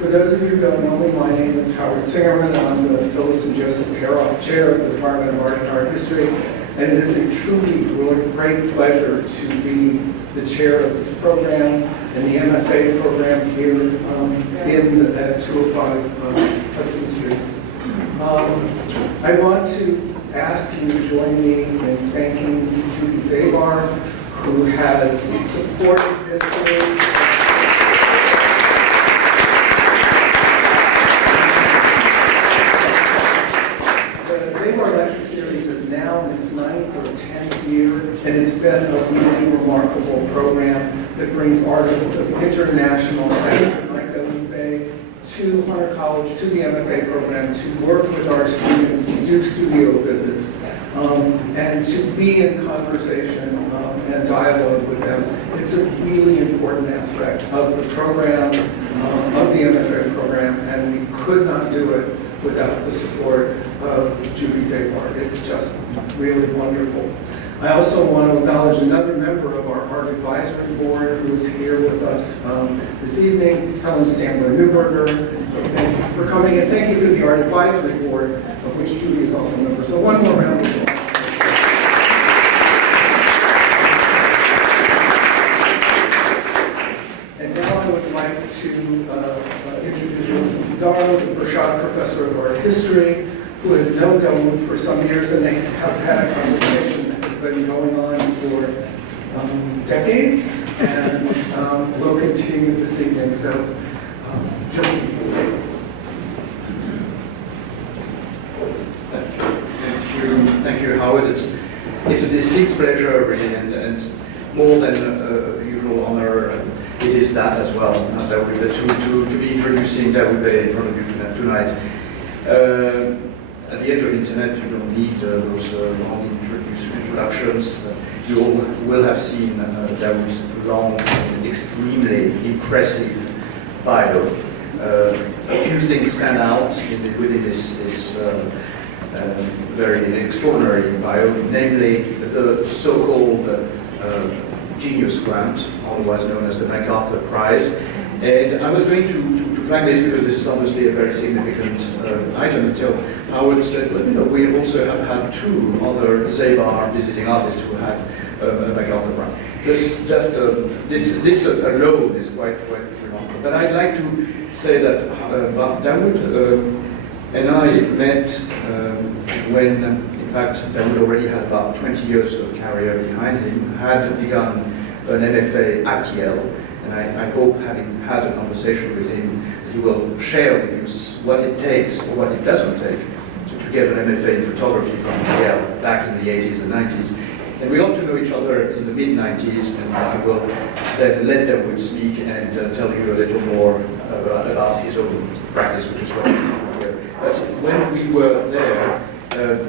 For those of you who don't know me, my name is Howard Singerman. I'm the Phyllis and Joseph Karoff Chair of the Department of Art and Art History, and it is a truly really great pleasure to be the chair of this program and the MFA program here at 205 Hudson Street. I want to ask you to join me in thanking Dawould Zabar, who has supported this series. Our lecture series is now in its 9th or 10th year, and it's been a really remarkable program that brings artists of international stature like Dawould Bey to Hunter College, to the MFA program, to work with our students, to do studio visits, and to be in conversation and dialogue with them. It's a really important aspect of the program, of the MFA program, and we could not do it without the support of Dawould Zabar. It's just really wonderful. I also want to acknowledge another member of our Art Advisory Board who is here with us this evening, Helen Standler-Newberger. And so thank you for coming, and thank you to the Art Advisory Board, of which Judy is also a member. So one more round of applause. And now I would like to introduce Zara, the Burchard Professor of Art History, who has known Dawoud for some years, and they have had a conversation that has been going on for decades, and will continue this evening. So, Thank you, Howard. It's a distinct pleasure, really, and more than a usual honor. It is that as well. To be introducing Dawoud Bey in front of you tonight. At the age of internet, you don't need those long introductions. You all will have seen Dawoud's long, extremely impressive bio. A few things stand out within this very extraordinary bio, namely the so-called Genius Grant, otherwise known as the MacArthur Prize. And I was going to flag this because this is obviously a very significant item until Howard said, well, you know, we also have had two other Zabar visiting artists who had a MacArthur Prize. This alone is quite remarkable. But I'd like to say that Dawoud and I met when, in fact, Dawoud already had about 20 years of career behind him, had begun an MFA at Yale, and I hope, having had a conversation with him, he will share with you what it takes or what it doesn't take to get an MFA in photography from Yale back in the 80s and 90s. And we got to know each other in the mid-90s, and I will then let Dawoud speak and tell you a little more about his own practice, which is what we're doing here. But when we were there,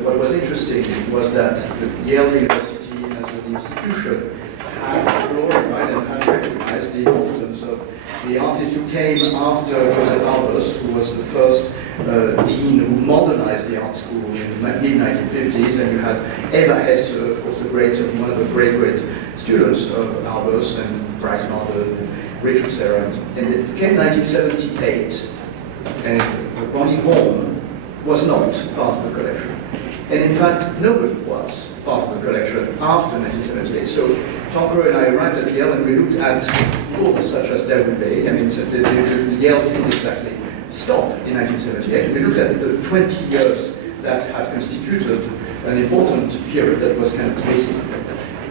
what was interesting was that the Yale University as an institution had glorified and had recognized the importance of the artist who came after Joseph Albers, who was the first dean who modernized the art school in the mid-1950s, and you had Eva Hesse, of course, one of the great students of Albers, and Bryce Marder, and Richard Serra. And it became 1978, and Ronnie Horn was not part of the collection. And in fact, nobody was part of the collection after 1978. So Tonko and I arrived at Yale, and we looked at books such as Dawoud Bey. I mean, the Yale didn't exactly stop in 1978. We looked at the 20 years that had constituted an important period that was kind of missing.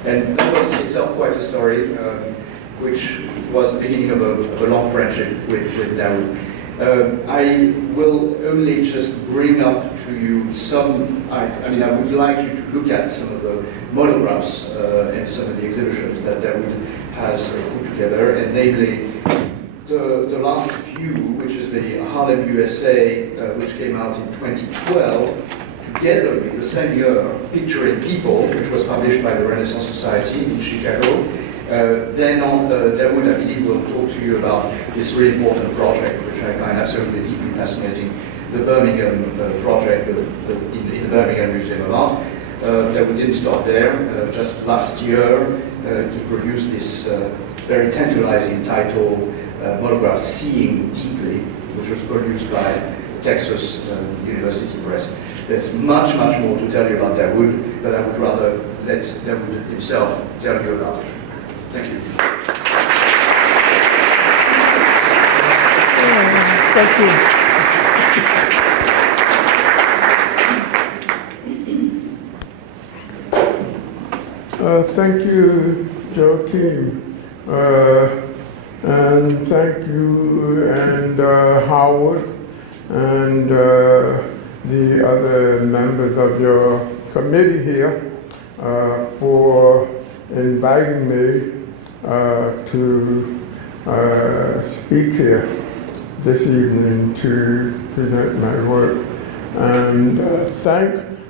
And that was itself quite a story, which was the beginning of a long friendship with Dawoud. I will only just bring up to you some, I would like you to look at some of the monographs and some of the exhibitions that Dawoud has put together, and namely the last few, which is the Harlem USA, which came out in 2012, together with the same year, Picturing People, which was published by the Renaissance Society in Chicago. Then on Dawoud, I believe, will talk to you about this really important project, which I find absolutely deeply fascinating, the Birmingham project in the Birmingham Museum of Art. Dawoud didn't stop there. Just last year, he produced this very tantalizing title, monograph, Seeing Deeply, which was produced by Texas University Press. There's much, much more to tell you about Dawould, but I would rather let Dawoud himself tell you about it. Thank you. Thank you. Thank you, Joaquin, and thank you and Howard and the other members of your committee here for inviting me to speak here this evening to present my work. And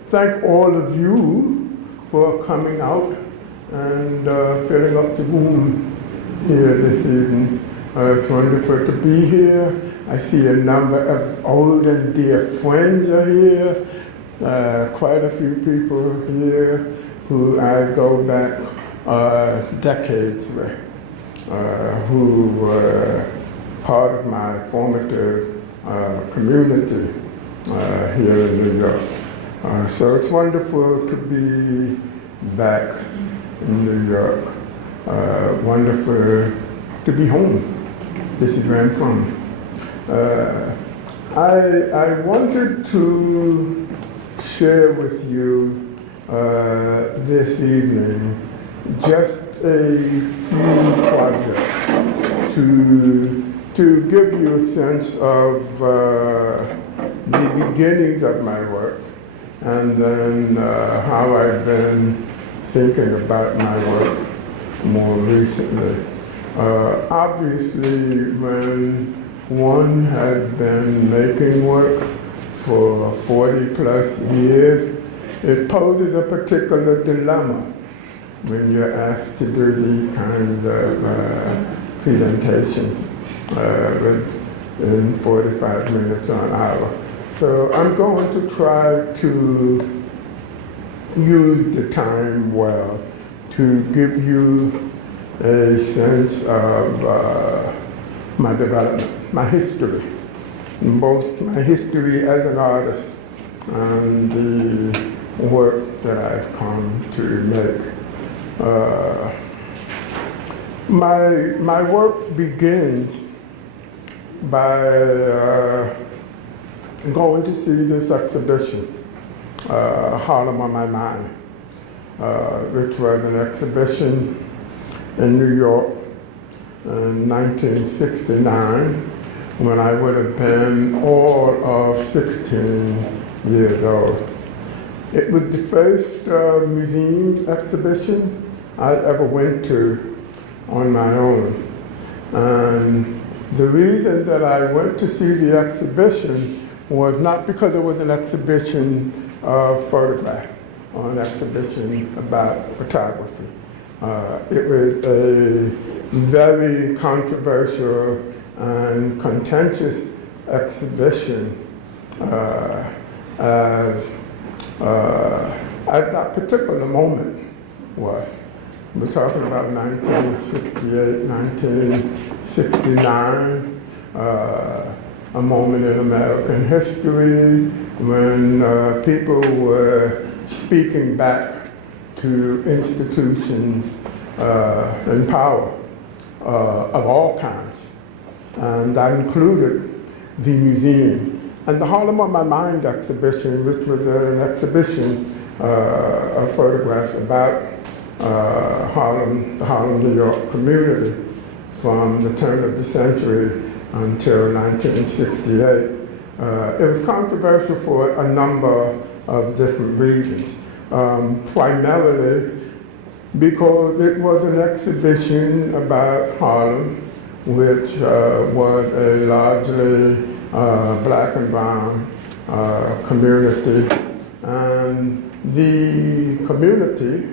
thank all of you for coming out and filling up the room here this evening. It's wonderful to be here. I see a number of old and dear friends are here. Quite a few people here who I go back decades with, who were part of my formative community here in New York. So it's wonderful to be back in New York. Wonderful to be home. This is where I'm from. I wanted to share with you this evening just a few projects to give you a sense of the beginnings of my work, and then how I've been thinking about my work more recently. Obviously, when one had been making work for 40 plus years, it poses a particular dilemma when you're asked to do these kinds of presentations in 45 minutes or an hour. So I'm going to try to use the time well to give you a sense of my development, my history, both my history as an artist and the work that I've come to make. My work begins by going to see this exhibition, Harlem on My Mind, which was an exhibition in New York in 1969, when I would have been all of 16 years old. It was the first museum exhibition I ever went to on my own. And the reason that I went to see the exhibition was not because it was an exhibition of photograph or an exhibition about photography. It was a very controversial and contentious exhibition as at that particular moment was. We're talking about 1968, 1969, a moment in American history when people were speaking back to institutions in power of all kinds. And that included the museum. And the Harlem on My Mind exhibition, which was an exhibition of photographs about Harlem, the Harlem, New York community from the turn of the century until 1968. It was controversial for a number of different reasons. Primarily because it was an exhibition about Harlem, which was a largely black and brown community. And the community,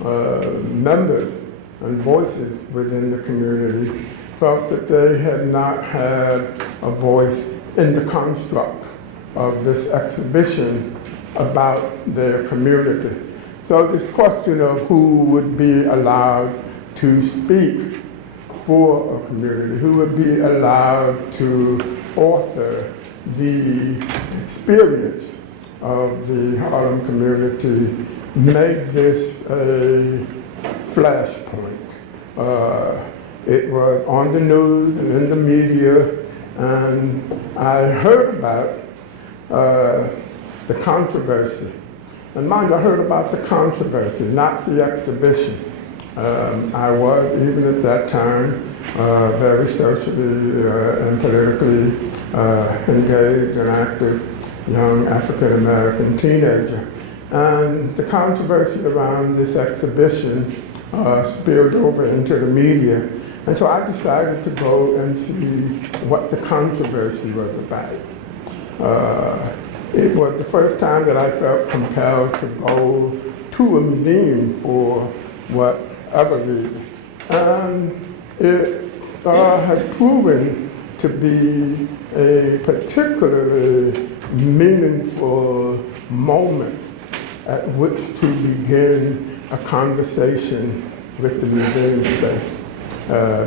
members and voices within the community felt that they had not had a voice in the construct of this exhibition about their community. So this question of who would be allowed to speak for a community, who would be allowed to author the experience of the Harlem community made this a flashpoint. It was on the news and in the media, and I heard about the controversy. And mind you, I heard about the controversy, not the exhibition. I was, even at that time, very socially and politically engaged and active young African American teenager. And the controversy around this exhibition spilled over into the media. And so I decided to go and see what the controversy was about. It was the first time that I felt compelled to go to a museum for whatever reason. And it has proven to be a particularly meaningful moment at which to begin a conversation with the museum space.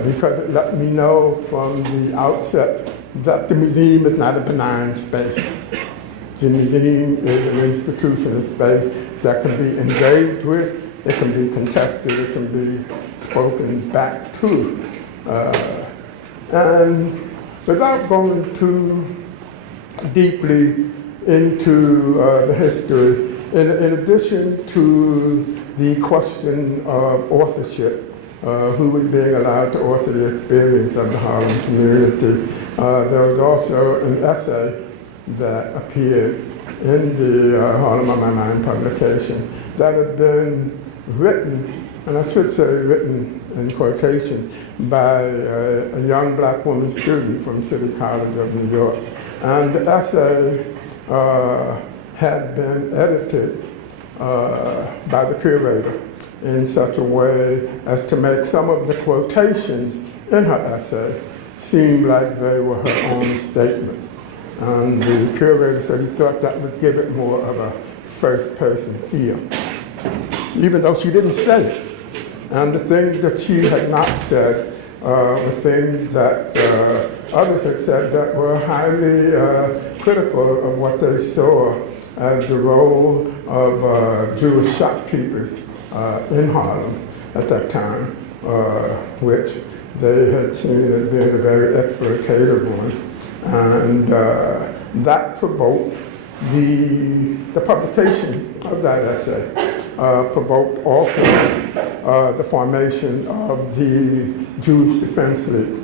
Because it let me know from the outset that the museum is not a benign space. The museum is an institutional space that can be engaged with, it can be contested, it can be spoken back to. And without going too deeply into the history, in addition to the question of authorship, who was being allowed to author the experience of the Harlem community, there was also an essay that appeared in the Harlem on My Mind publication that had been written, and I should say written in quotations, by a young black woman student from City College of New York. And the essay had been edited by the curator in such a way as to make some of the quotations in her essay seem like they were her own statements. And the curator said he thought that would give it more of a first-person feel, even though she didn't say it. And the things that she had not said were things that others had said that were highly critical of what they saw as the role of Jewish shopkeepers in Harlem at that time, which they had seen as being a very exploitative one. And that provoked the publication of that essay, provoked also the formation of the Jewish Defense League.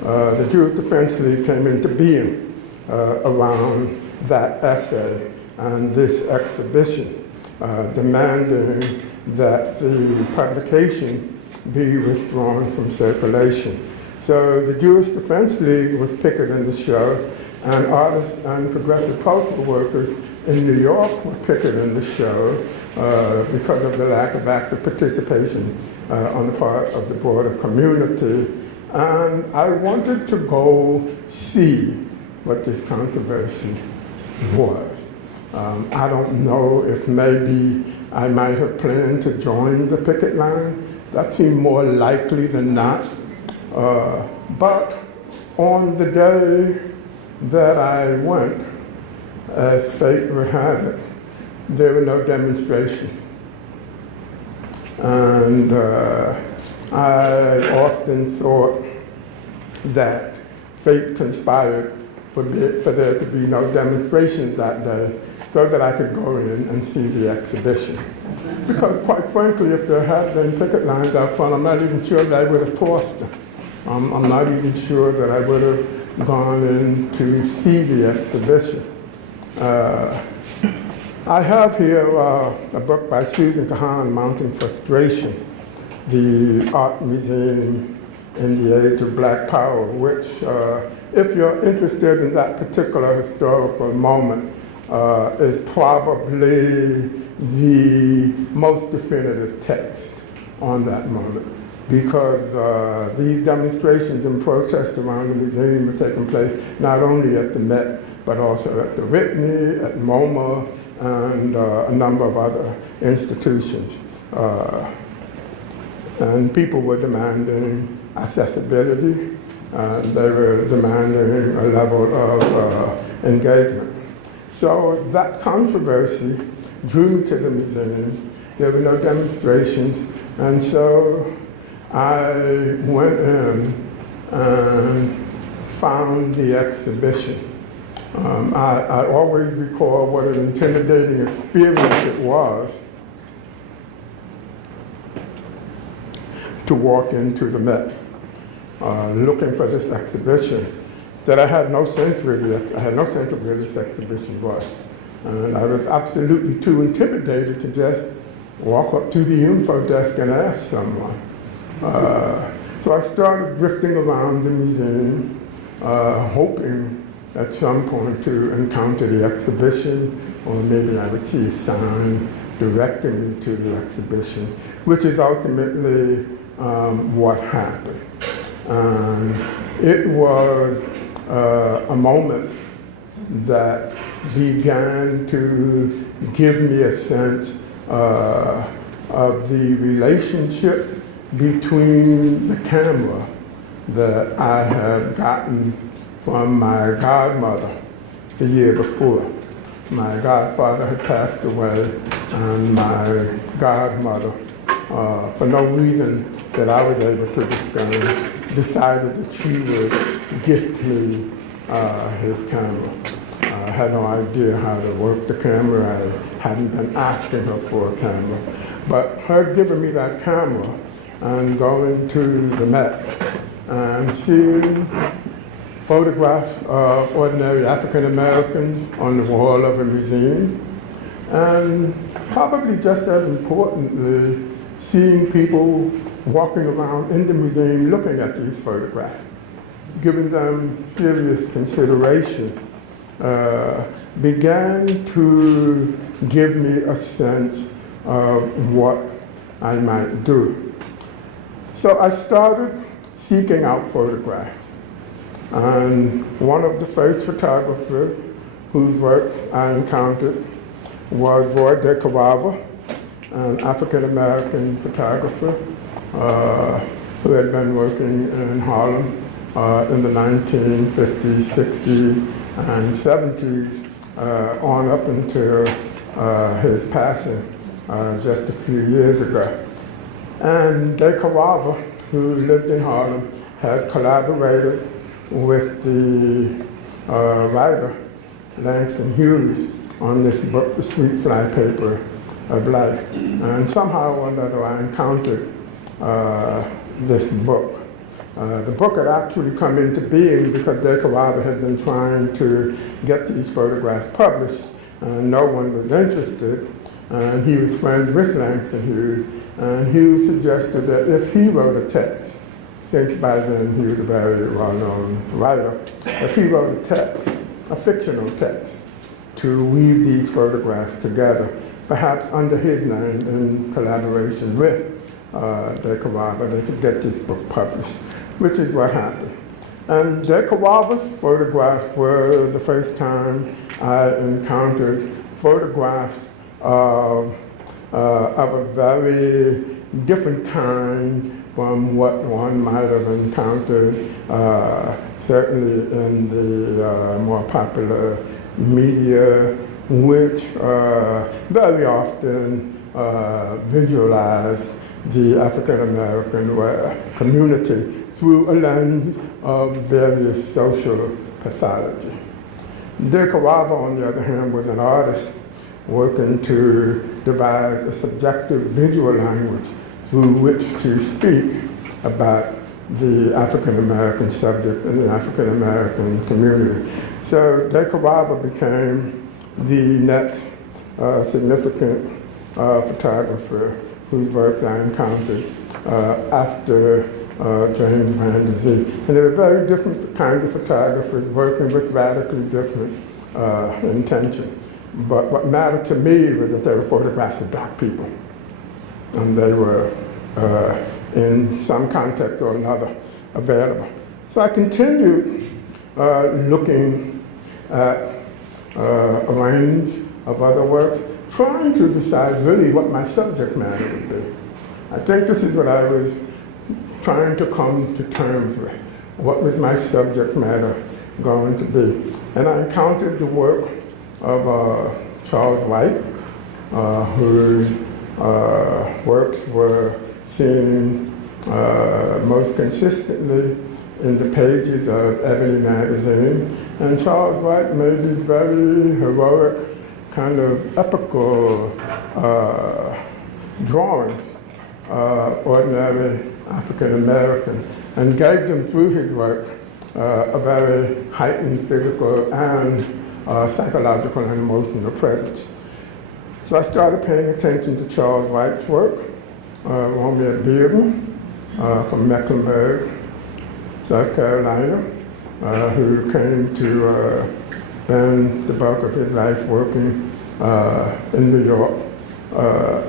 The Jewish Defense League came into being around that essay and this exhibition, demanding that the publication be withdrawn from circulation. So the Jewish Defense League was picketing the show, and artists and progressive cultural workers in New York were picketing the show because of the lack of active participation on the part of the broader community. And I wanted to go see what this controversy was. I don't know if maybe I might have planned to join the picket line. That seemed more likely than not. But on the day that I went, as fate would have it, there were no demonstrations. And I often thought that fate conspired for there to be no demonstrations that day so that I could go in and see the exhibition. Because quite frankly, if there had been picket lines out front, I'm not even sure that I would have crossed them. I'm not even sure that I would have gone in to see the exhibition. I have here a book by Susan Kahan, Mounting Frustration, the art museum in the age of Black Power, which, if you're interested in that particular historical moment, is probably the most definitive text on that moment. Because these demonstrations and protests around the museum are taking place not only at the Met, but also at the Whitney, at MoMA, and a number of other institutions. And people were demanding accessibility, They were demanding a level of engagement. So that controversy drew me to the museum. There were no demonstrations, and so I went in and found the exhibition. I always recall what an intimidating experience it was to walk into the Met looking for this exhibition that I had no sense of where this exhibition was. And I was absolutely too intimidated to just walk up to the info desk and ask someone. So I started drifting around the museum, hoping at some point to encounter the exhibition, or maybe I would see a sign directing me to the exhibition, which is ultimately what happened. And it was a moment that began to give me a sense of the relationship between the camera that I had gotten from my godmother the year before. My godfather had passed away, and my godmother, for no reason that I was able to discover, decided that she would gift me his camera. I had no idea how to work the camera. I hadn't been asking her for a camera. But her giving me that camera and going to the Met and seeing photographs of ordinary African Americans on the wall of a museum, and probably just as importantly, seeing people walking around in the museum looking at these photographs, giving them serious consideration, began to give me a sense of what I might do. So I started seeking out photographs. And one of the first photographers whose works I encountered was Roy De Carava, an African-American photographer who had been working in Harlem in the 1950s, 60s, and 70s on up until his passing just a few years ago. And De Carava, who lived in Harlem, had collaborated with the writer Langston Hughes on this book, The Sweet Flypaper of Life. And somehow or another I encountered this book. The book had actually come into being because De Carava had been trying to get these photographs published, and no one was interested. And he was friends with Langston Hughes, and Hughes suggested that if he wrote a text, since by then he was a very well-known writer, if he wrote a text, a fictional text, to weave these photographs together, perhaps under his name in collaboration with De Carava, they could get this book published, which is what happened. And De Carava's photographs were the first time I encountered photographs of a very different kind from what one might have encountered certainly in the more popular media, which very often visualize the African American community through a lens of various social pathology. De Carava, on the other hand, was an artist working to devise a subjective visual language through which to speak about the African American subject and the African American community. So De Carava became the next significant photographer whose works I encountered after James Van Der Zee. And there were very different kinds of photographers working with radically different intention. But what mattered to me was that they were photographs of black people. And they were, in some context or another, available. So I continued looking at a range of other works, trying to decide really what my subject matter would be. I think this is what I was trying to come to terms with. what was my subject matter going to be. And I encountered the work of Charles White, whose works were seen most consistently in the pages of Ebony magazine. And Charles White made these very heroic, kind of epical drawings, ordinary African Americans, and gave them through his work a very heightened physical and psychological and emotional presence. So I started paying attention to Charles White's work, Romeo Bearden from Mecklenburg, South Carolina, who came to spend the bulk of his life working in New York,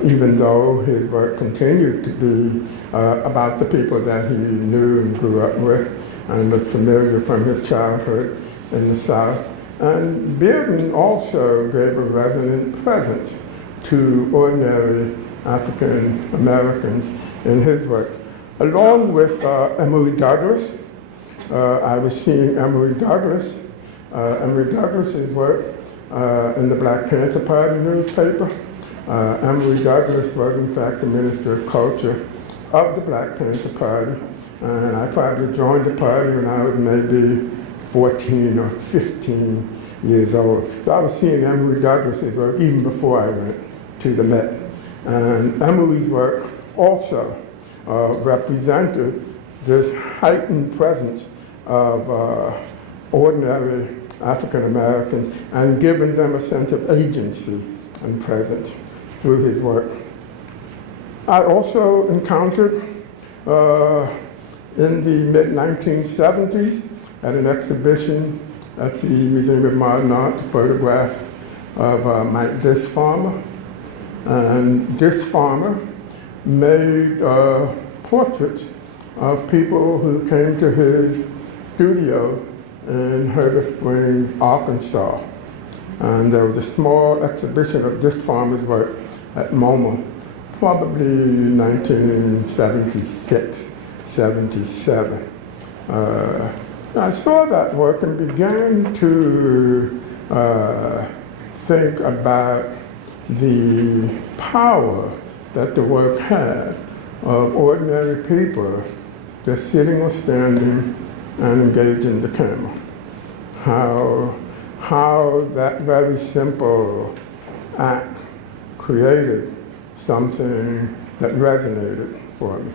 even though his work continued to be about the people that he knew and grew up with and was familiar from his childhood in the South. And Bearden also gave a resonant presence to ordinary African Americans in his work. Along with Emory Douglas, I was seeing Emory Douglas's work in the Black Panther Party newspaper. Emory Douglas was in fact the Minister of Culture of the Black Panther Party, and I probably joined the party when I was maybe 14 or 15 years old. So I was seeing Emory Douglas's work even before I went to the Met. And Emory's work also represented this heightened presence of ordinary African Americans and given them a sense of agency and presence through his work. I also encountered in the mid-1970s at an exhibition at the Museum of Modern Art, photographs of Mike Disfarmer. And Disfarmer made portraits of people who came to his studio in Herbert Springs, Arkansas. And there was a small exhibition of Disfarmer's work at MoMA, probably 1976, 77. I saw that work and began to think about the power that the work had of ordinary people just sitting or standing and engaging the camera. How that very simple act created something that resonated for me.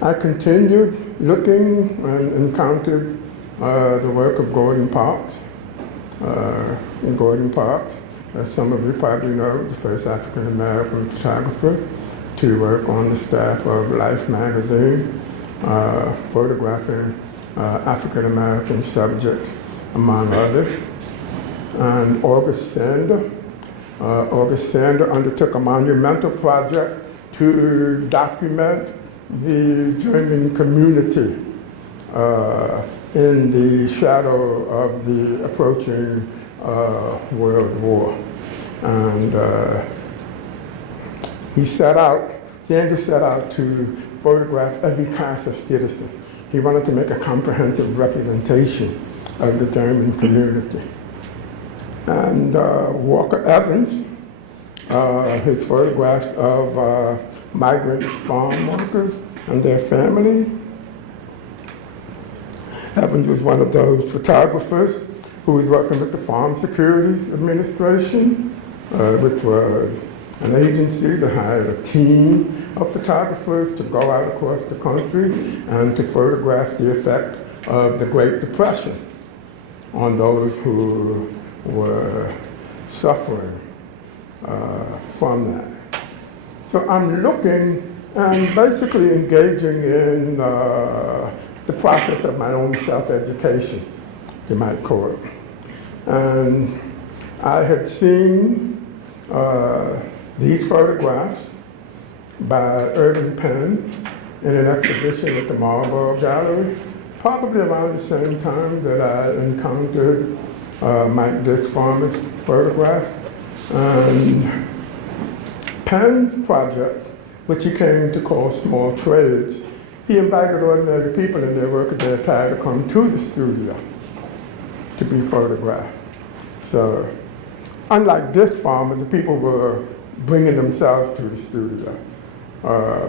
I continued looking and encountered the work of Gordon Parks. Gordon Parks, as some of you probably know, the first African American photographer to work on the staff of Life magazine, photographing African American subjects, among others. And August Sander undertook a monumental project to document the German community in the shadow of the approaching World War. And Sander set out to photograph every class of citizen. He wanted to make a comprehensive representation of the German community. And Walker Evans, his photographs of migrant farm workers and their families. Evans was one of those photographers who was working with the Farm Securities Administration, which was an agency that hired a team of photographers to go out across the country and to photograph the effect of the Great Depression on those who were suffering from that. So I'm looking and basically engaging in the process of my own self-education, you might call it. And I had seen these photographs by Irving Penn in an exhibition at the Marlborough Gallery, probably around the same time that I encountered Mike Disfarmer's photograph. And Penn's project, which he came to call Small Trades, he invited ordinary people in their work at their time to come to the studio to be photographed. So, unlike this farmer, the people were bringing themselves to the studio.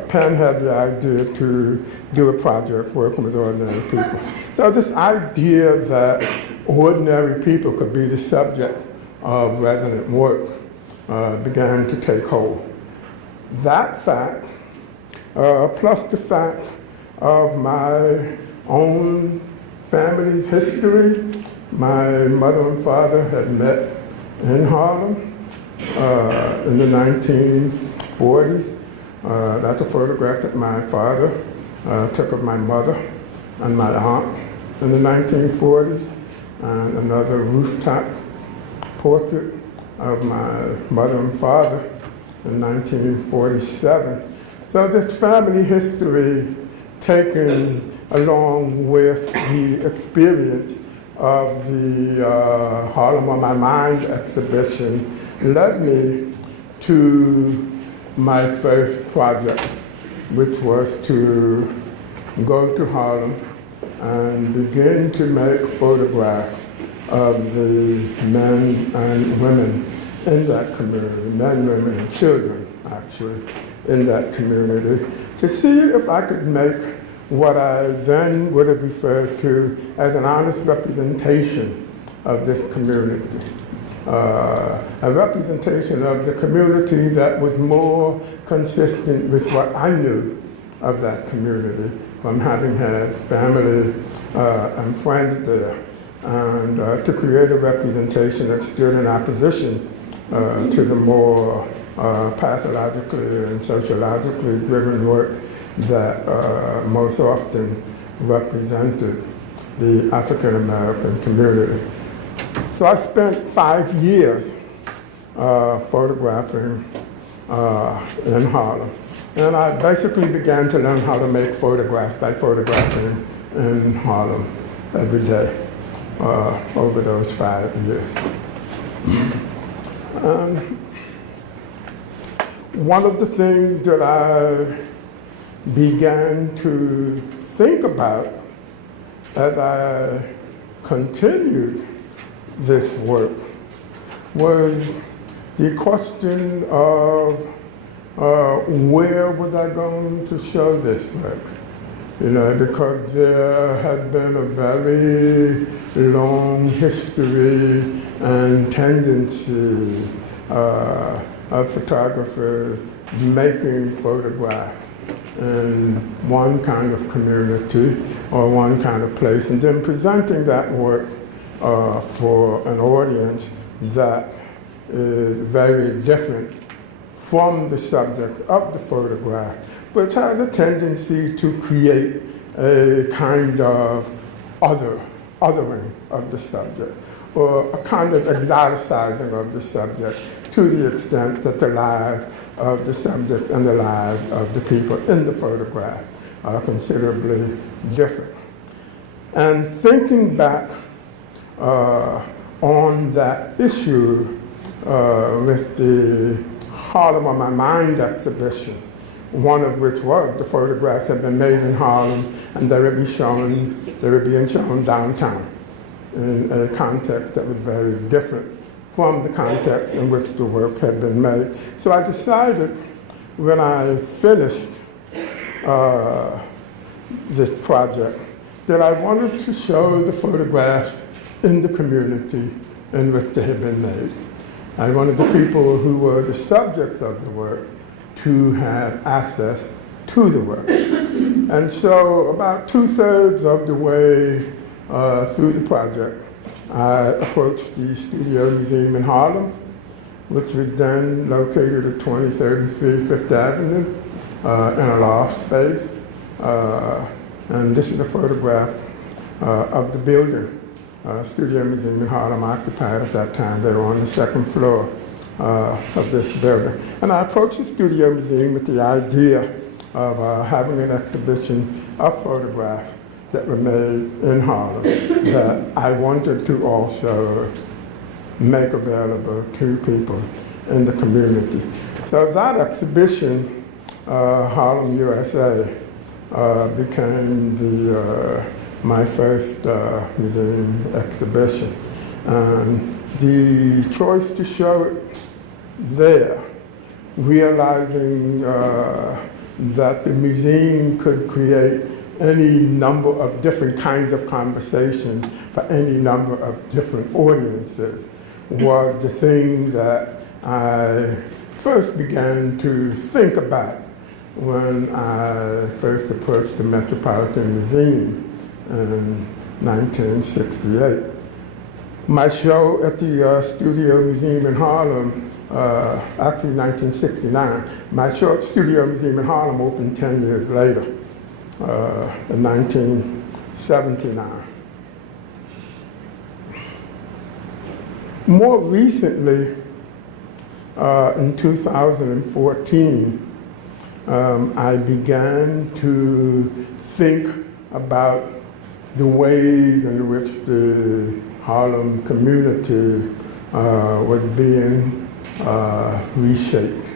Penn had the idea to do a project working with ordinary people. So this idea that ordinary people could be the subject of resident work began to take hold. That fact, plus the fact of my own family's history, my mother and father had met in Harlem in the 1940s. That's a photograph that my father took of my mother and my aunt in the 1940s, and another rooftop portrait of my mother and father in 1947. So this family history, taken along with the experience of the Harlem on My Mind exhibition, led me to my first project, which was to go to Harlem and begin to make photographs of the men and women in that community, men, women, and children, actually, in that community, to see if I could make what I then would have referred to as an honest representation of this community. A representation of the community that was more consistent with what I knew of that community from having had family and friends there, and to create a representation that stood in opposition to the more pathologically and sociologically driven work that most often represented the African American community. So I spent 5 years photographing in Harlem. And I basically began to learn how to make photographs by photographing in Harlem every day over those 5 years. One of the things that I began to think about as I continued this work was the question of where was I going to show this work? You know, because there had been a very long history and tendency of photographers making photographs in one kind of community or one kind of place, and then presenting that work for an audience that is very different from the subject of the photograph, which has a tendency to create a kind of othering of the subject, or a kind of exoticizing of the subject, to the extent that the lives of the subject and the lives of the people in the photograph are considerably different. And thinking back on that issue with the Harlem on My Mind exhibition, one of which was the photographs had been made in Harlem, and they were being shown downtown in a context that was very different from the context in which the work had been made. So I decided when I finished this project that I wanted to show the photographs in the community in which they had been made. I wanted the people who were the subjects of the work to have access to the work. And so about 2/3 of the way through the project, I approached the Studio Museum in Harlem, which was then located at 2033 Fifth Avenue in a loft space. And this is a photograph of the building. Studio Museum in Harlem occupied at that time. They were on the second floor of this building. And I approached the Studio Museum with the idea of having an exhibition of photographs that were made in Harlem that I wanted to also make available to people in the community. So that exhibition, Harlem, USA, became my first museum exhibition. And the choice to show it there, realizing that the museum could create any number of different kinds of conversations for any number of different audiences, was the thing that I first began to think about when I first approached the Metropolitan Museum in 1968. My show at the Studio Museum in Harlem, actually 1969, my show at the Studio Museum in Harlem opened 10 years later, in 1979. More recently, in 2014, I began to think about the ways in which the Harlem community was being reshaped.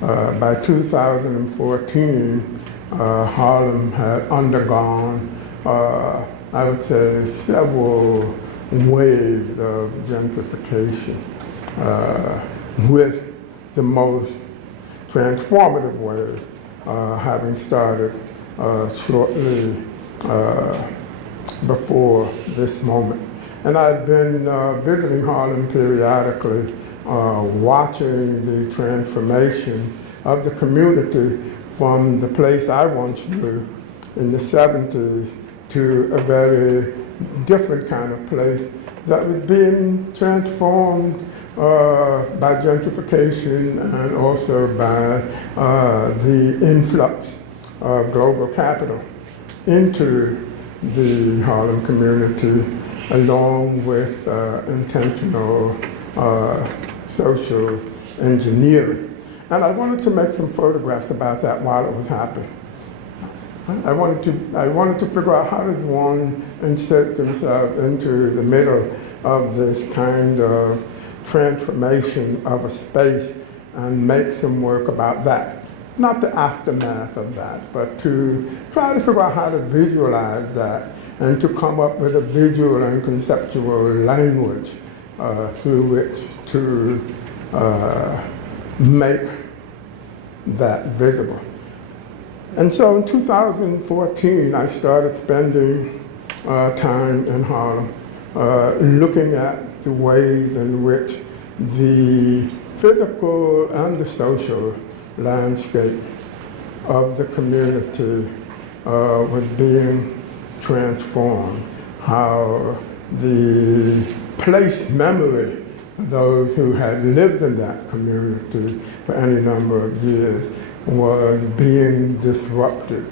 By 2014, Harlem had undergone, I would say, several waves of gentrification, with the most transformative wave having started shortly before this moment. And I've been visiting Harlem periodically, watching the transformation of the community from the place I once knew in the 70s to a very different kind of place that was being transformed by gentrification and also by the influx of global capital into the Harlem community, along with intentional social engineering. And I wanted to make some photographs about that while it was happening. I wanted to figure out how does one insert themselves into the middle of this kind of transformation of a space and make some work about that. Not the aftermath of that, but to try to figure out how to visualize that and to come up with a visual and conceptual language through which to make that visible. And so in 2014, I started spending time in Harlem looking at the ways in which the physical and the social landscape of the community was being transformed, how the place memory of those who had lived in that community for any number of years was being disrupted.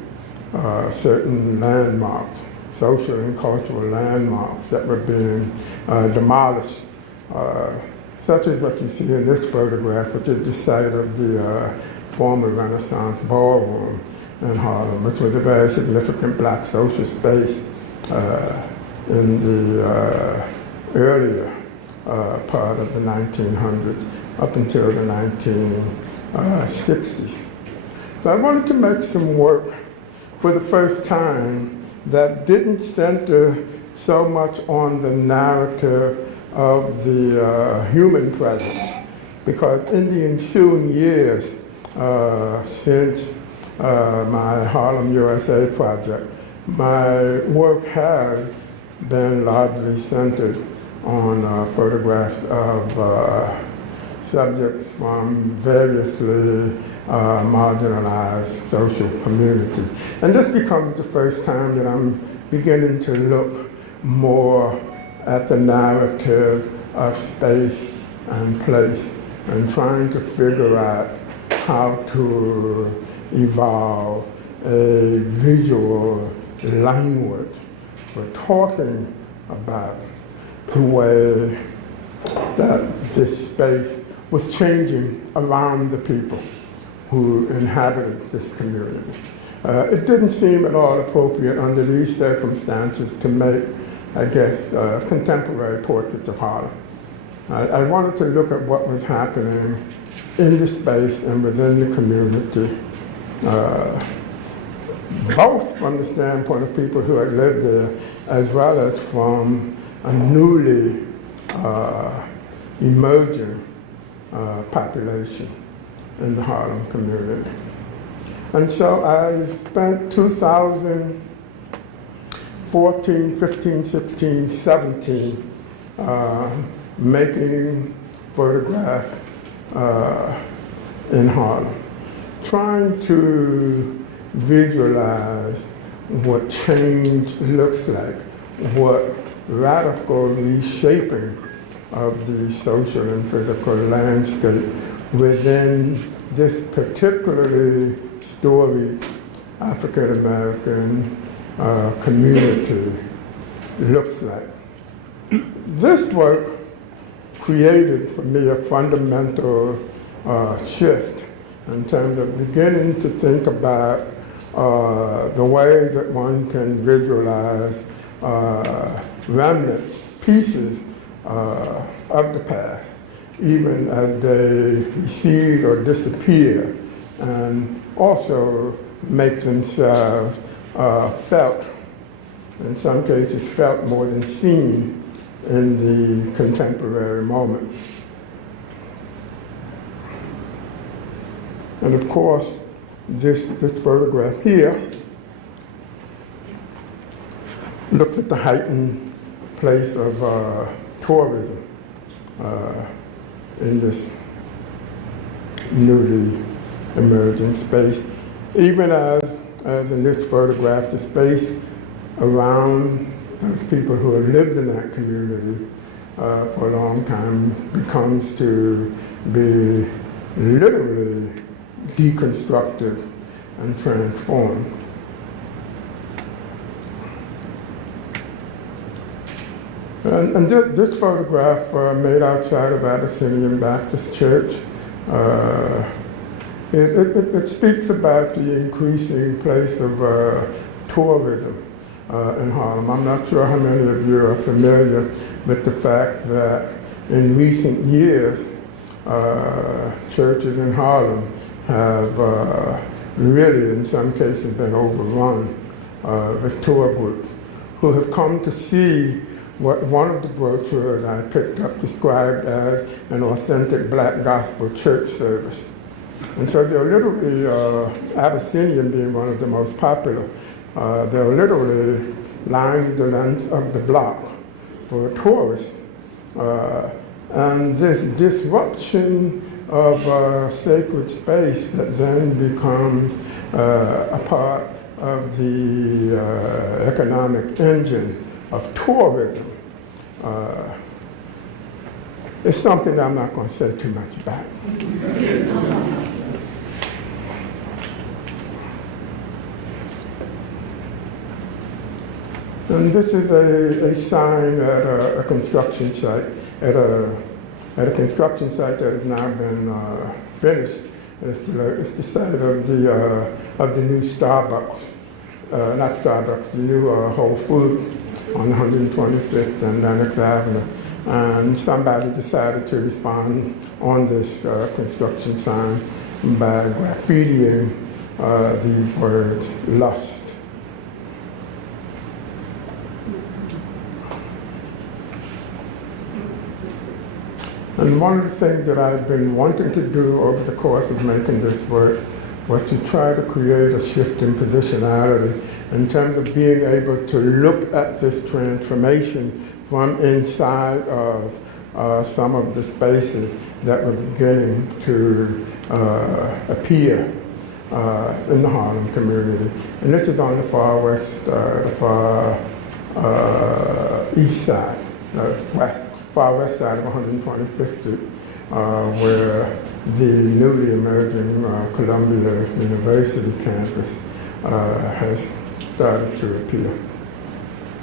Certain landmarks, social and cultural landmarks that were being demolished, such as what you see in this photograph, which is the site of the former Renaissance Ballroom in Harlem, which was a very significant black social space in the earlier part of the 1900s up until the 1960s. So I wanted to make some work for the first time that didn't center so much on the narrative of the human presence, because in the ensuing years since my Harlem, USA project, my work has been largely centered on photographs of subjects from variously marginalized social communities. And this becomes the first time that I'm beginning to look more at the narrative of space and place and trying to figure out how to evolve a visual language for talking about the way that this space was changing around the people who inhabited this community. It didn't seem at all appropriate under these circumstances to make, I guess, contemporary portraits of Harlem. I wanted to look at what was happening in the space and within the community both from the standpoint of people who had lived there, as well as from a newly emerging population in the Harlem community. And so I spent 2014, 15, 16, 17 making photographs in Harlem, trying to visualize what change looks like, what radical reshaping of the social and physical landscape within this particularly storied African American community looks like. This work created for me a fundamental shift in terms of beginning to think about the way that one can visualize remnants, pieces of the past, even as they recede or disappear, and also make themselves felt, in some cases felt more than seen in the contemporary moment. And of course, this photograph here looks at the heightened place of tourism in this newly emerging space, even as in this photograph, the space around those people who have lived in that community for a long time becomes to be literally deconstructed and transformed. And this photograph made outside of Abyssinian Baptist Church, it speaks about the increasing place of tourism in Harlem. I'm not sure how many of you are familiar with the fact that in recent years, churches in Harlem have really, in some cases, been overrun with tour groups who have come to see what one of the brochures I picked up described as an authentic black gospel church service. And so they're literally, Abyssinian being one of the most popular, they're literally lining the length of the block for tourists. And this disruption of sacred space that then becomes a part of the economic engine of tourism is something that I'm not going to say too much about. And this is a sign at a construction site, at a construction site that has now been finished. It's the site of the new Starbucks, not Starbucks, the new Whole Foods on 125th and Lenox Avenue. And somebody decided to respond on this construction sign by graffitiing these words, lust. And one of the things that I've been wanting to do over the course of making this work was to try to create a shift in positionality in terms of being able to look at this transformation from inside of some of the spaces that were beginning to appear in the Harlem community. And this is on the far west, far east side, far west side of 125th Street, where the newly emerging Columbia University campus has started to appear.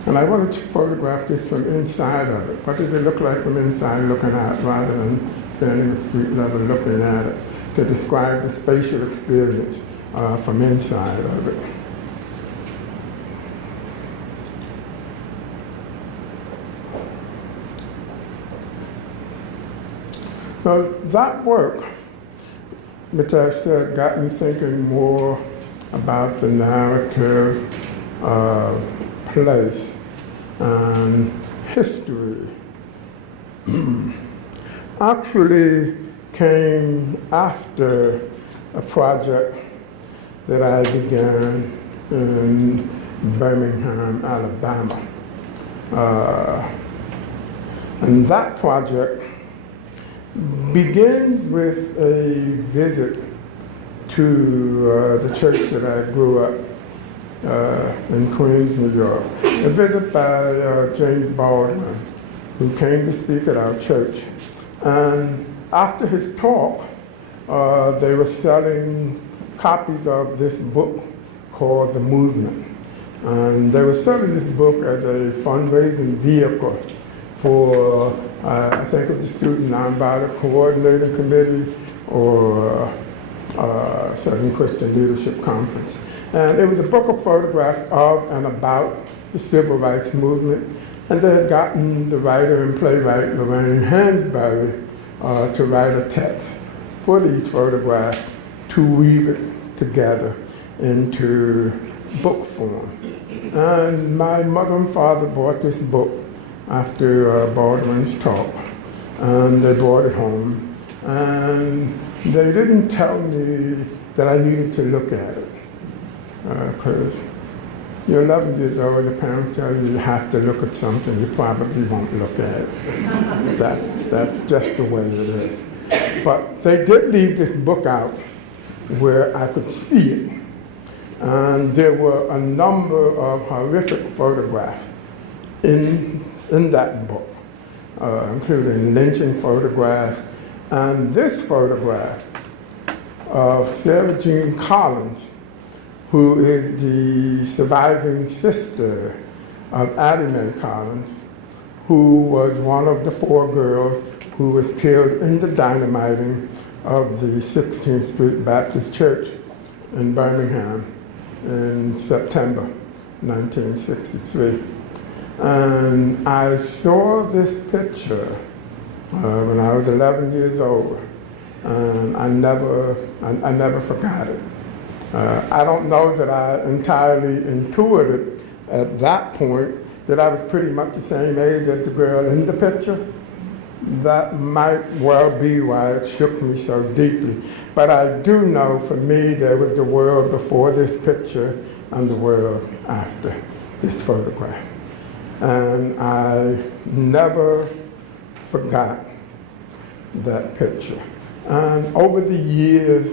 And I wanted to photograph this from inside of it. What does it look like from inside looking out rather than standing at street level looking at it, to describe the spatial experience from inside of it. So that work, which I've said got me thinking more about the narrative of place and history actually came after a project that I began in Birmingham, Alabama. And that project begins with a visit to the church that I grew up in Queens, New York. A visit by James Baldwin, who came to speak at our church. And after his talk, they were selling copies of this book called The Movement. And they were selling this book as a fundraising vehicle for, I think it was the Student Nonviolent Coordinating Committee or Southern Christian Leadership Conference. And it was a book of photographs of and about the civil rights movement. And they had gotten the writer and playwright Lorraine Hansberry to write a text for these photographs to weave it together into book form. And my mother and father bought this book after Baldwin's talk, and they brought it home. And they didn't tell me that I needed to look at it, because you're 11 years old, your parents tell you you have to look at something, you probably won't look at it. That's just the way it is. But they did leave this book out where I could see it. And there were a number of horrific photographs in that book, including lynching photographs. And this photograph of Sarah Jean Collins, who is the surviving sister of Addie Mae Collins, who was one of the 4 girls who was killed in the dynamiting of the 16th Street Baptist Church in Birmingham in September 1963. And I saw this picture when I was 11 years old, and I never forgot it. I don't know that I entirely intuited at that point that I was pretty much the same age as the girl in the picture. That might well be why it shook me so deeply. But I do know for me there was the world before this picture and the world after this photograph. And I never forgot that picture. And over the years,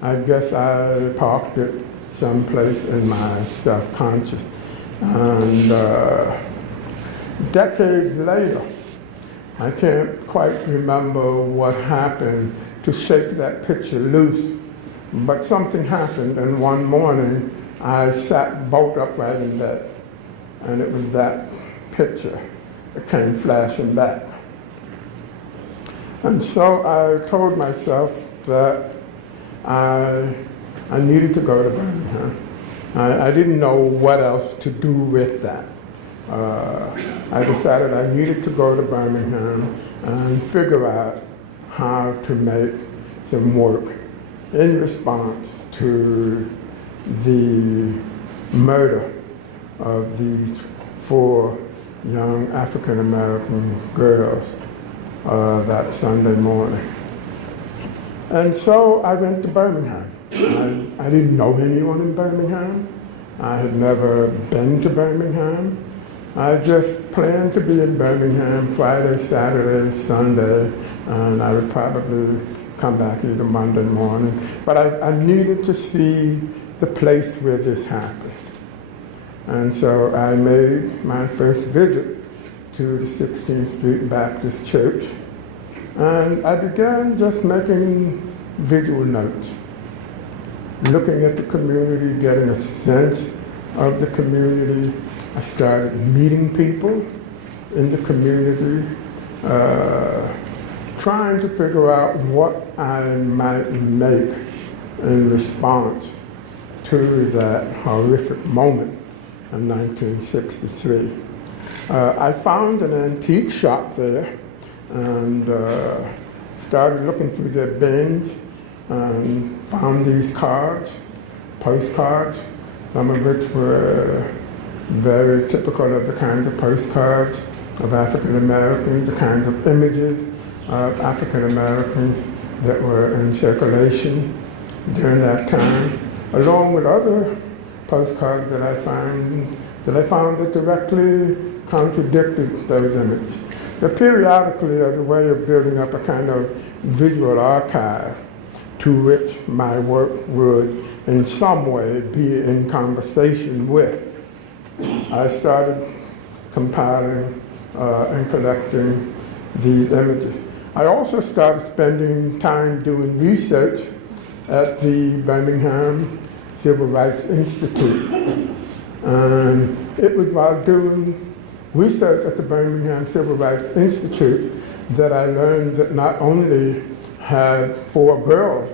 I guess I parked it someplace in my self-conscious. And decades later, I can't quite remember what happened to shake that picture loose, but something happened, and one morning I sat bolt upright in bed, and it was that picture that came flashing back. And so I told myself that I needed to go to Birmingham. I didn't know what else to do with that. I decided I needed to go to Birmingham and figure out how to make some work in response to the murder of these 4 young African American girls that Sunday morning. And so I went to Birmingham. I didn't know anyone in Birmingham. I had never been to Birmingham. I just planned to be in Birmingham Friday, Saturday, Sunday, and I would probably come back either Monday morning. But I needed to see the place where this happened. And so I made my first visit to the 16th Street Baptist Church, and I began just making visual notes, looking at the community, getting a sense of the community. I started meeting people in the community, trying to figure out what I might make in response to that horrific moment in 1963. I found an antique shop there and started looking through their bins and found these cards, postcards, some of which were very typical of the kinds of postcards of African Americans, the kinds of images of African Americans that were in circulation during that time, along with other postcards that I found that directly contradicted those images. But periodically, as a way of building up a kind of visual archive to which my work would in some way be in conversation with, I started compiling and collecting these images. I also started spending time doing research at the Birmingham Civil Rights Institute. And it was while doing research at the Birmingham Civil Rights Institute that I learned that not only had 4 girls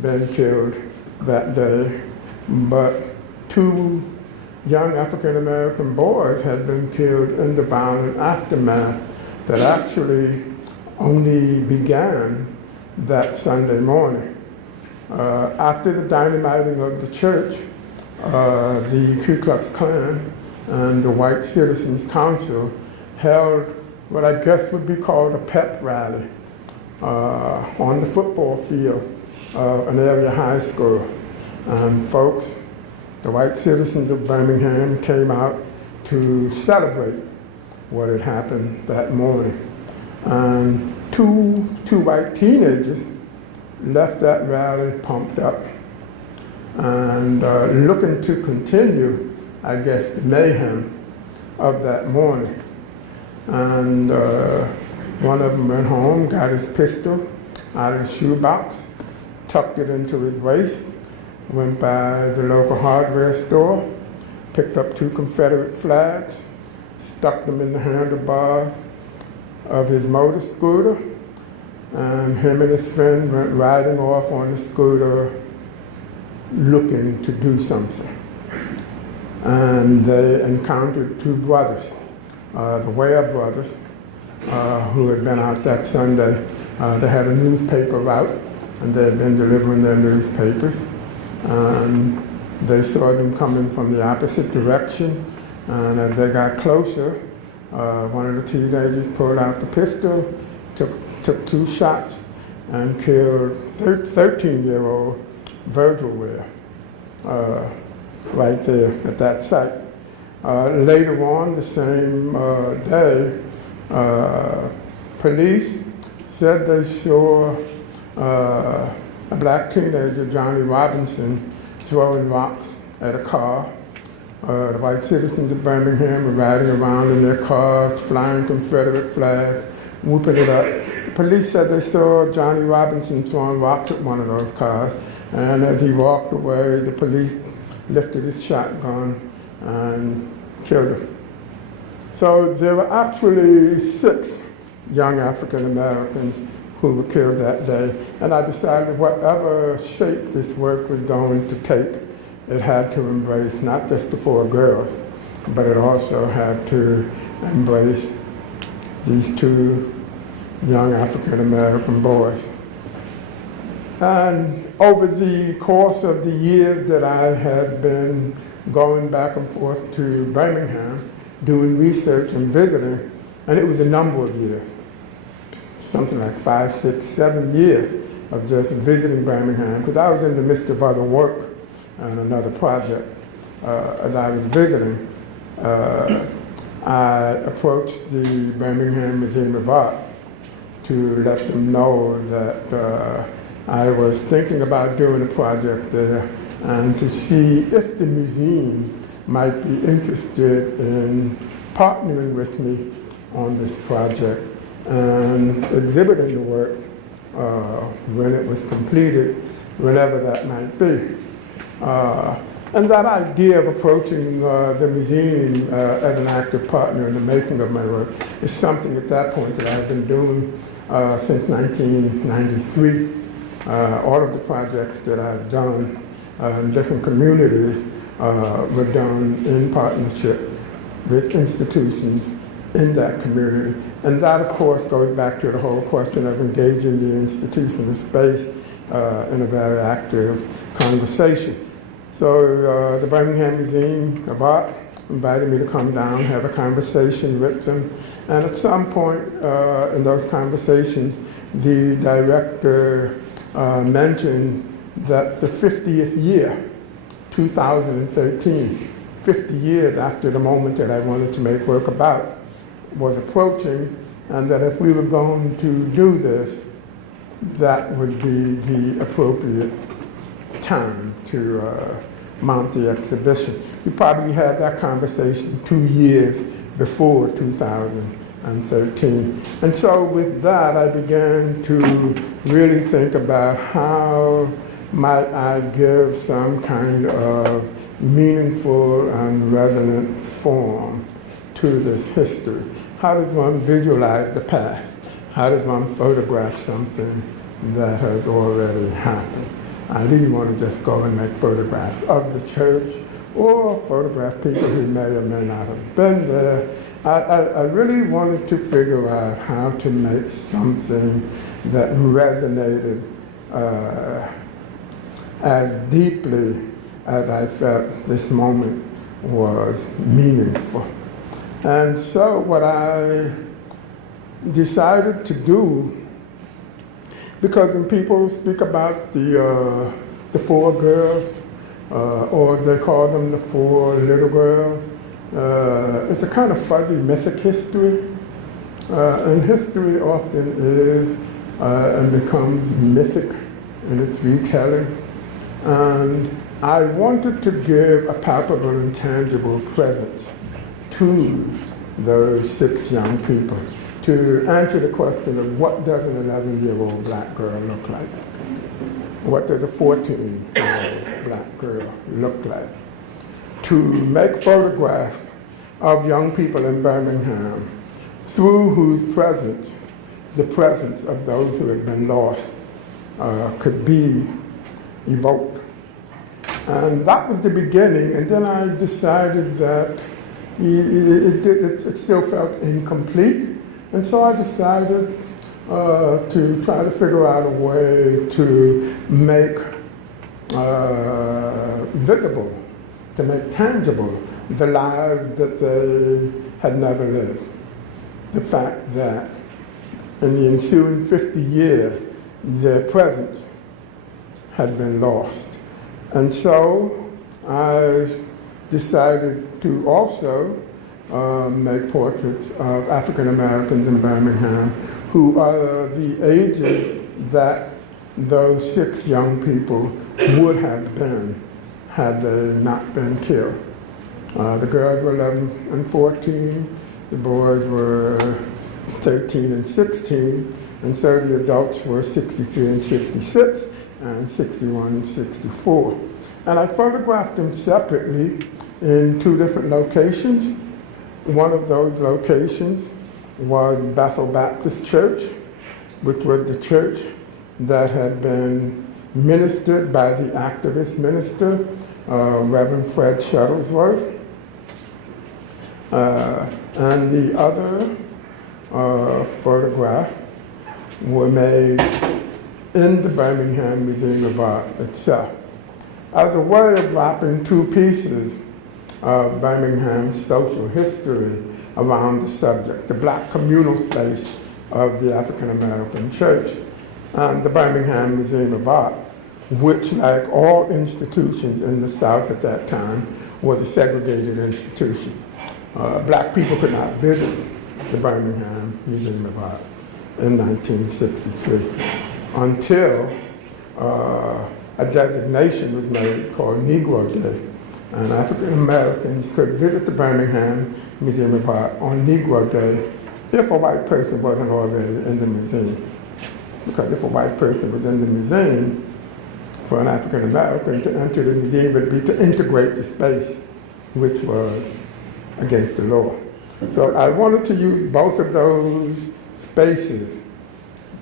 been killed that day, but 2 young African American boys had been killed in the violent aftermath that actually only began that Sunday morning. After the dynamiting of the church, the Ku Klux Klan and the White Citizens Council held what I guess would be called a pep rally on the football field of an area high school. And folks, the white citizens of Birmingham came out to celebrate what had happened that morning. And two white teenagers left that rally pumped up and looking to continue, I guess, the mayhem of that morning. And one of them went home, got his pistol out of his shoebox, tucked it into his waist, went by the local hardware store, picked up 2 Confederate flags, stuck them in the handlebars of his motor scooter, and him and his friend went riding off on the scooter looking to do something. And they encountered 2 brothers, the Ware brothers, who had been out that Sunday. They had a newspaper route, and they had been delivering their newspapers. And they saw them coming from the opposite direction, and as they got closer, one of the teenagers pulled out the pistol, took 2 shots, and killed 13-year-old Virgil Ware right there at that site. Later on the same day, police said they saw a black teenager, Johnny Robinson, throwing rocks at a car. The white citizens of Birmingham were riding around in their cars, flying Confederate flags, whooping it up. The police said they saw Johnny Robinson throwing rocks at one of those cars, and as he walked away, the police lifted his shotgun and killed him. So there were actually 6 young African Americans who were killed that day, and I decided whatever shape this work was going to take, it had to embrace not just the 4 girls, but it also had to embrace these 2 young African American boys. And over the course of the years that I had been going back and forth to Birmingham, doing research and visiting, and it was a number of years, something like 5, 6, 7 years of just visiting Birmingham, because I was in the midst of other work and another project. As I was visiting, I approached the Birmingham Museum of Art to let them know that I was thinking about doing a project there, and to see if the museum might be interested in partnering with me on this project and exhibiting the work when it was completed, whenever that might be. And that idea of approaching the museum as an active partner in the making of my work is something at that point that I've been doing since 1993. All of the projects that I've done in different communities were done in partnership with institutions in that community. And that, of course, goes back to the whole question of engaging the institutional space in a very active conversation. So the Birmingham Museum of Art invited me to come down, have a conversation with them. And at some point in those conversations, the director mentioned that the 50th year, 2013, 50 years after the moment that I wanted to make work about, was approaching, and that if we were going to do this, that would be the appropriate time to mount the exhibition. We probably had that conversation 2 years before 2013. And so with that, I began to really think about how might I give some kind of meaningful and resonant form to this history. How does one visualize the past? How does one photograph something that has already happened? I didn't want to just go and make photographs of the church or photograph people who may or may not have been there. I really wanted to figure out how to make something that resonated as deeply as I felt this moment was meaningful. And so what I decided to do, because when people speak about the four girls, or they call them the four little girls, it's a kind of fuzzy mythic history. And history often is and becomes mythic in its retelling. And I wanted to give a palpable and tangible presence to those 6 young people to answer the question of what does an 11-year-old black girl look like? What does a 14-year-old black girl look like? To make photographs of young people in Birmingham through whose presence, the presence of those who had been lost, could be evoked. And that was the beginning, and then I decided that it still felt incomplete, and so I decided to try to figure out a way to make visible, to make tangible the lives that they had never lived. The fact that in the ensuing 50 years, their presence had been lost. And so I decided to also make portraits of African Americans in Birmingham who are the ages that those 6 young people would have been had they not been killed. The girls were 11 and 14, the boys were 13 and 16, and so the adults were 63 and 66, and 61 and 64. And I photographed them separately in 2 different locations. One of those locations was Bethel Baptist Church, which was the church that had been ministered by the activist minister, Reverend Fred Shuttlesworth. And the other photographs were made in the Birmingham Museum of Art itself, as a way of wrapping 2 pieces of Birmingham's social history around the subject, the black communal space of the African American church, and the Birmingham Museum of Art, which, like all institutions in the South at that time, was a segregated institution. Black people could not visit the Birmingham Museum of Art in 1963 until a designation was made called Negro Day, and African Americans could visit the Birmingham Museum of Art on Negro Day if a white person wasn't already in the museum. Because if a white person was in the museum, for an African American to enter the museum would be to integrate the space, which was against the law. So I wanted to use both of those spaces,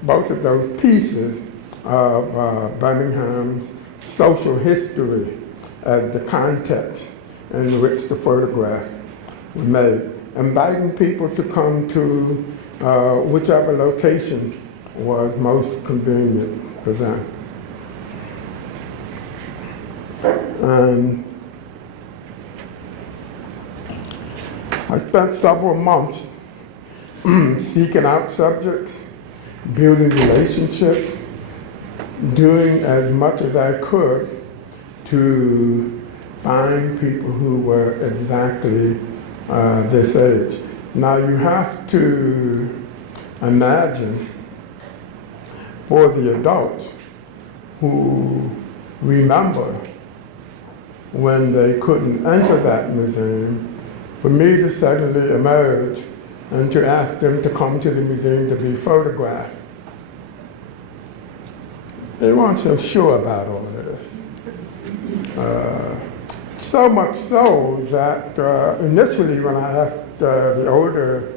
both of those pieces of Birmingham's social history as the context in which the photograph was made, inviting people to come to whichever location was most convenient for them. And I spent several months seeking out subjects, building relationships, doing as much as I could to find people who were exactly this age. Now you have to imagine for the adults who remember when they couldn't enter that museum, for me to suddenly emerge and to ask them to come to the museum to be photographed. They weren't so sure about all of this. So much so that initially when I asked the older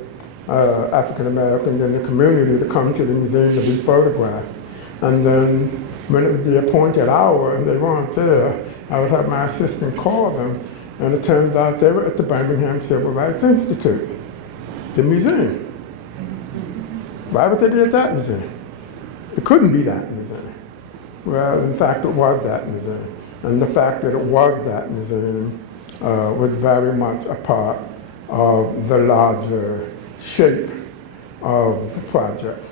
African Americans in the community to come to the museum to be photographed, and then when it was the appointed hour and they weren't there, I would have my assistant call them, and it turns out they were at the Birmingham Civil Rights Institute, the museum. Why would they be at that museum? It couldn't be that museum. Well, in fact, it was that museum. And the fact that it was that museum was very much a part of the larger shape of the project,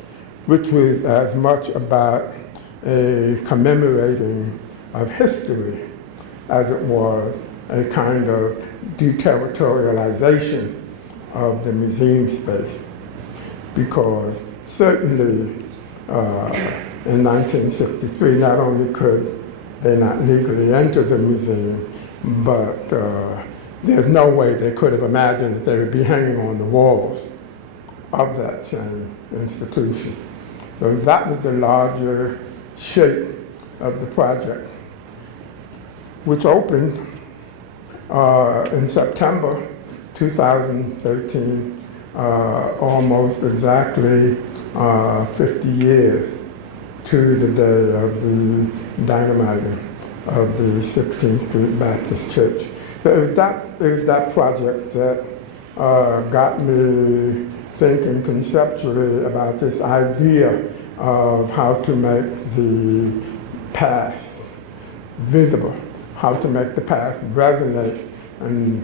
which was as much about a commemorating of history as it was a kind of deterritorialization of the museum space. Because certainly in 1963, not only could they not legally enter the museum, but there's no way they could have imagined that they would be hanging on the walls of that same institution. So that was the larger shape of the project, which opened in September 2013, almost exactly 50 years to the day of the dynamiting of the 16th Street Baptist Church. So it was that project that got me thinking conceptually about this idea of how to make the past visible, how to make the past resonate and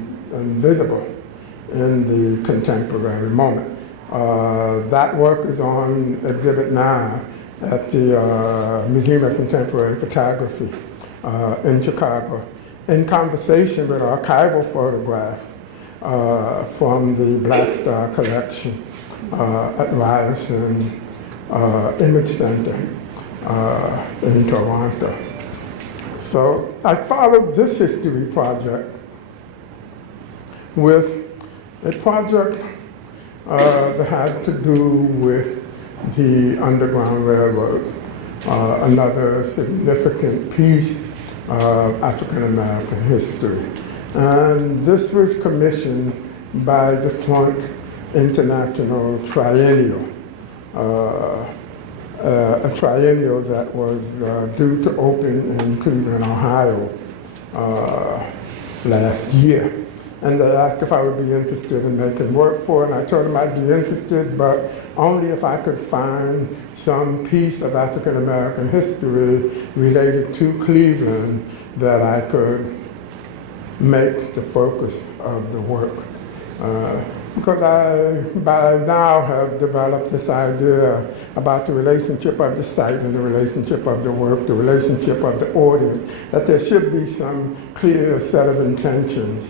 visible in the contemporary moment. That work is on exhibit now at the Museum of Contemporary Photography in Chicago, in conversation with archival photographs from the Black Star collection at Ryerson Image Center in Toronto. So I followed this history project with a project that had to do with the Underground Railroad, another significant piece of African American history. And this was commissioned by the Front International Triennial, a triennial that was due to open in Cleveland, Ohio last year. And they asked if I would be interested in making work for it, and I told them I'd be interested, but only if I could find some piece of African American history related to Cleveland that I could make the focus of the work. Because I, by now, have developed this idea about the relationship of the site and the relationship of the work, the relationship of the audience, that there should be some clear set of intentions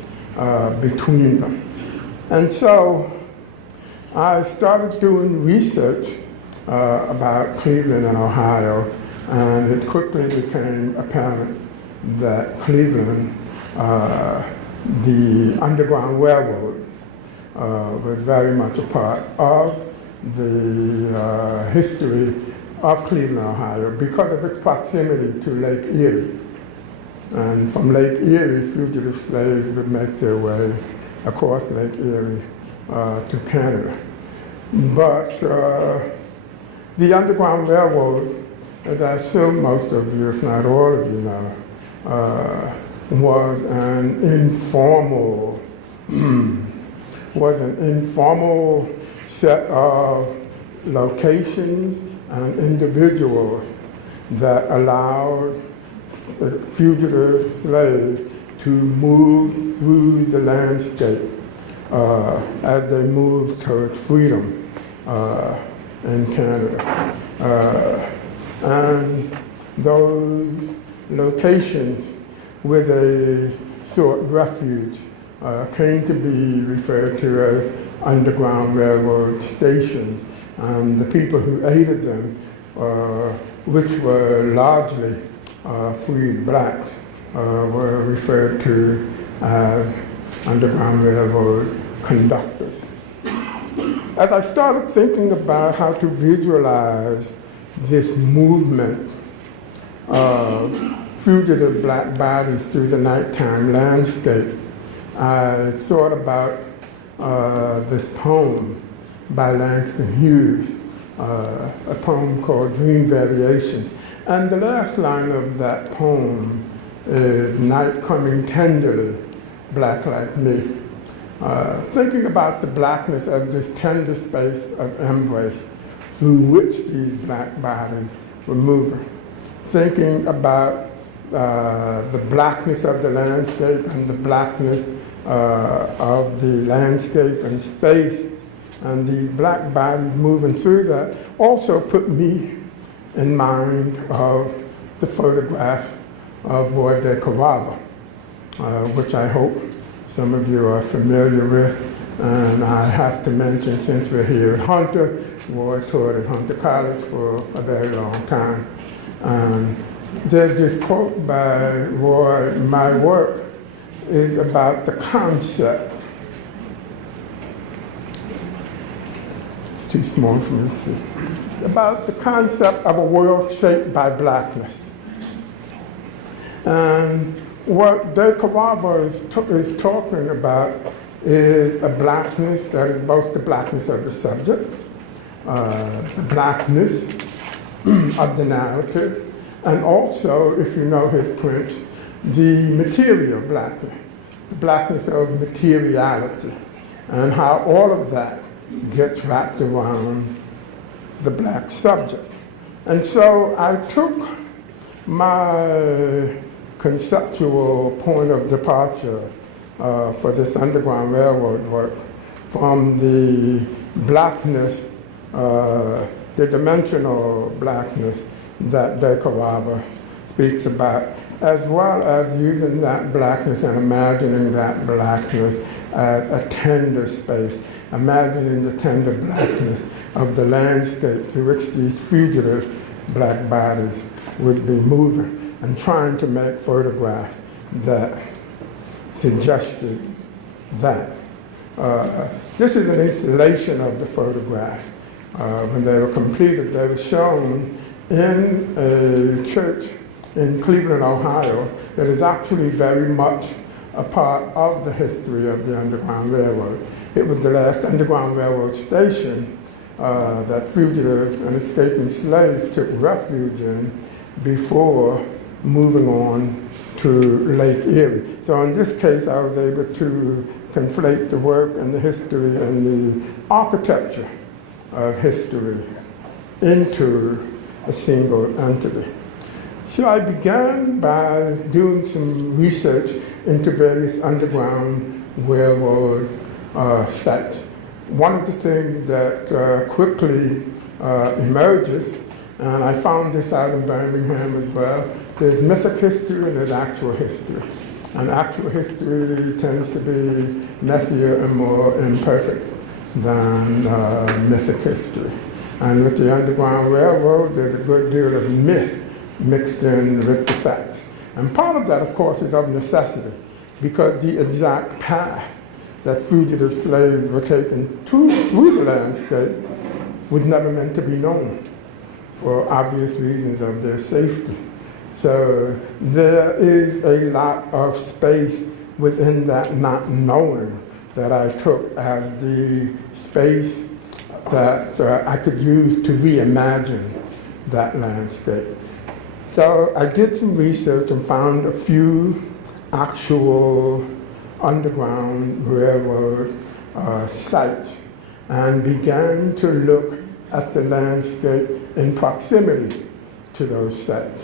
between them. And so I started doing research about Cleveland and Ohio, and it quickly became apparent that Cleveland, the Underground Railroad, was very much a part of the history of Cleveland, Ohio, because of its proximity to Lake Erie. And from Lake Erie, fugitive slaves would make their way across Lake Erie to Canada. But the Underground Railroad, as I assume most of you, if not all of you know, was an informal set of locations and individuals that allowed fugitive slaves to move through the landscape as they moved towards freedom in Canada. And those locations where they sought refuge came to be referred to as Underground Railroad stations, and the people who aided them, which were largely freed blacks, were referred to as Underground Railroad conductors. As I started thinking about how to visualize this movement of fugitive black bodies through the nighttime landscape, I thought about this poem by Langston Hughes, a poem called Dream Variations. And the last line of that poem is, "Night coming tenderly, black like me." Thinking about the blackness of this tender space of embrace through which these black bodies were moving. Thinking about the blackness of the landscape and the blackness of the landscape and space, and these black bodies moving through that also put me in mind of the photograph of Roy de Carava, which I hope some of you are familiar with. And I have to mention, since we're here at Hunter, Roy taught at Hunter College for a very long time. There's this quote by Roy, "My work is about the concept." It's too small for me to see. About the concept of a world shaped by blackness. And what De Carava is talking about is a blackness that is both the blackness of the subject, the blackness of the narrative, and also, if you know his prints, the material blackness, the blackness of materiality, and how all of that gets wrapped around the black subject. And so I took my conceptual point of departure for this Underground Railroad work from the blackness, the dimensional blackness that De Carava speaks about, as well as using that blackness and imagining that blackness as a tender space, imagining the tender blackness of the landscape through which these fugitive black bodies would be moving, and trying to make photographs that suggested that. This is an installation of the photograph. When they were completed, they were shown in a church in Cleveland, Ohio, that is actually very much a part of the history of the Underground Railroad. It was the last Underground Railroad station that fugitives and escaping slaves took refuge in before moving on to Lake Erie. So in this case, I was able to conflate the work and the history and the architecture of history into a single entity. So I began by doing some research into various Underground Railroad sites. One of the things that quickly emerges, and I found this out in Birmingham as well, there's mythic history and there's actual history. And actual history tends to be messier and more imperfect than mythic history. And with the Underground Railroad, there's a good deal of myth mixed in with the facts. And part of that, of course, is of necessity, because the exact path that fugitive slaves were taken through the landscape was never meant to be known, for obvious reasons of their safety. So there is a lot of space within that not knowing that I took as the space that I could use to reimagine that landscape. So I did some research and found a few actual Underground Railroad sites and began to look at the landscape in proximity to those sites.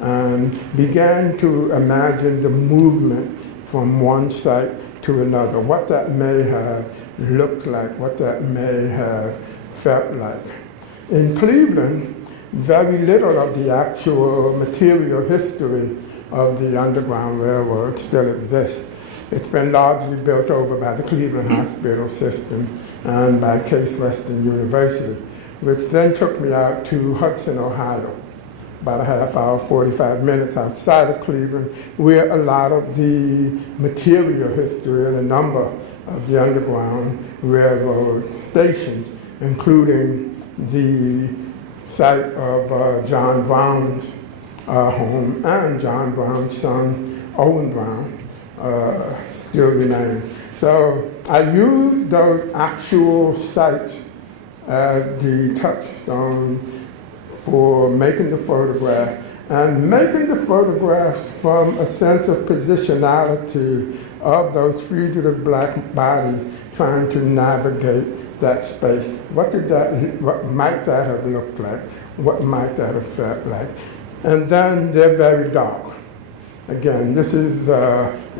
and began to imagine the movement from one site to another, what that may have looked like, what that may have felt like. In Cleveland, very little of the actual material history of the Underground Railroad still exists. It's been largely built over by the Cleveland Hospital System and by Case Western University, which then took me out to Hudson, Ohio, about a half hour, 45 minutes outside of Cleveland, where a lot of the material history and a number of the Underground Railroad stations, including the site of John Brown's home and John Brown's son, Owen Brown, still remains. So I use those actual sites as the touchstone for making the photograph, and making the photograph from a sense of positionality of those fugitive black bodies trying to navigate that space. What might that have looked like? What might that have felt like? And then they're very dark. Again, this is,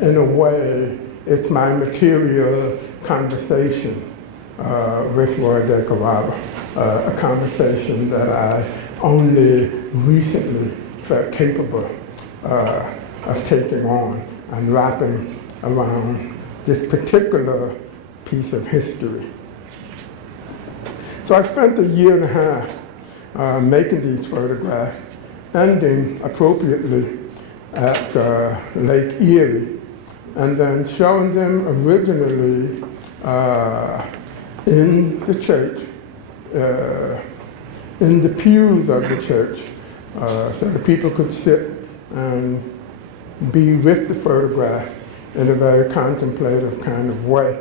in a way, it's my material conversation with Roy DeCarava, a conversation that I only recently felt capable of taking on and wrapping around this particular piece of history. So I spent a year and a half making these photographs, ending appropriately at Lake Erie, and then showing them originally in the church, in the pews of the church, so the people could sit and be with the photograph in a very contemplative kind of way.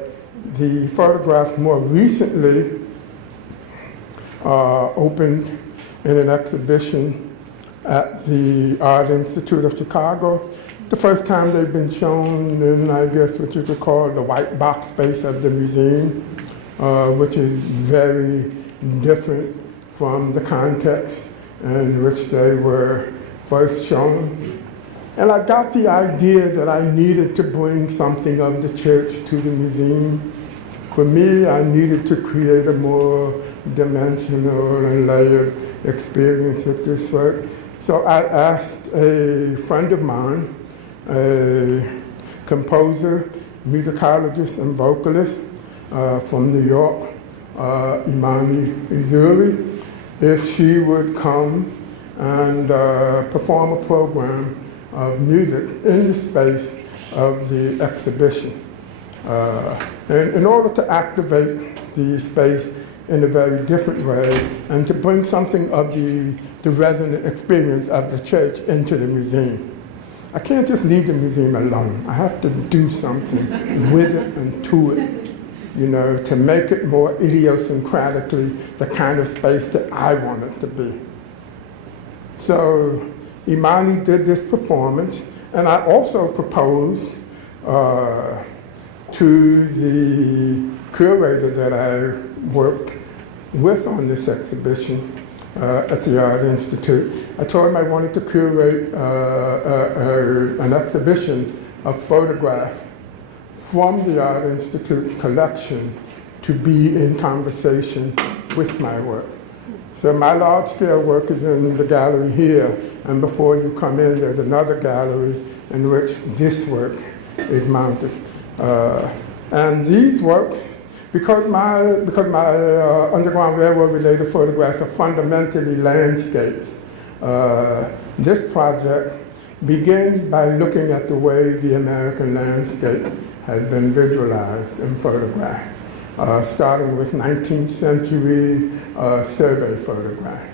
The photograph more recently opened in an exhibition at the Art Institute of Chicago. The first time they've been shown in, I guess, what you could call the white box space of the museum, which is very different from the context in which they were first shown. And I got the idea that I needed to bring something of the church to the museum. For me, I needed to create a more dimensional and layered experience with this work. So I asked a friend of mine, a composer, musicologist, and vocalist from New York, Imani Izuri, if she would come and perform a program of music in the space of the exhibition. And in order to activate the space in a very different way and to bring something of the resonant experience of the church into the museum. I can't just leave the museum alone. I have to do something with it and to it, you know, to make it more idiosyncratically the kind of space that I want it to be. So Imani did this performance, and I also proposed to the curator that I worked with on this exhibition at the Art Institute. I told him I wanted to curate an exhibition of photographs from the Art Institute's collection to be in conversation with my work. So my large-scale work is in the gallery here, and before you come in, there's another gallery in which this work is mounted. And these works, because my Underground Railroad-related photographs are fundamentally landscapes, this project begins by looking at the way the American landscape has been visualized and photographed, starting with 19th century survey photographs,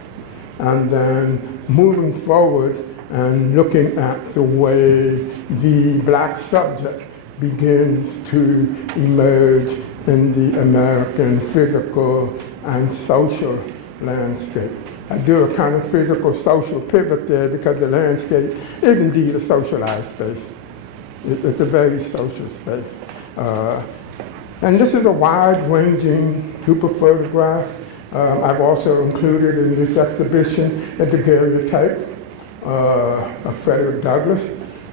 and then moving forward and looking at the way the black subject begins to emerge in the American physical and social landscape. I do a kind of physical social pivot there because the landscape is indeed a socialized space. It's a very social space. And this is a wide-ranging group of photographs. I've also included in this exhibition a daguerreotype of Frederick Douglass,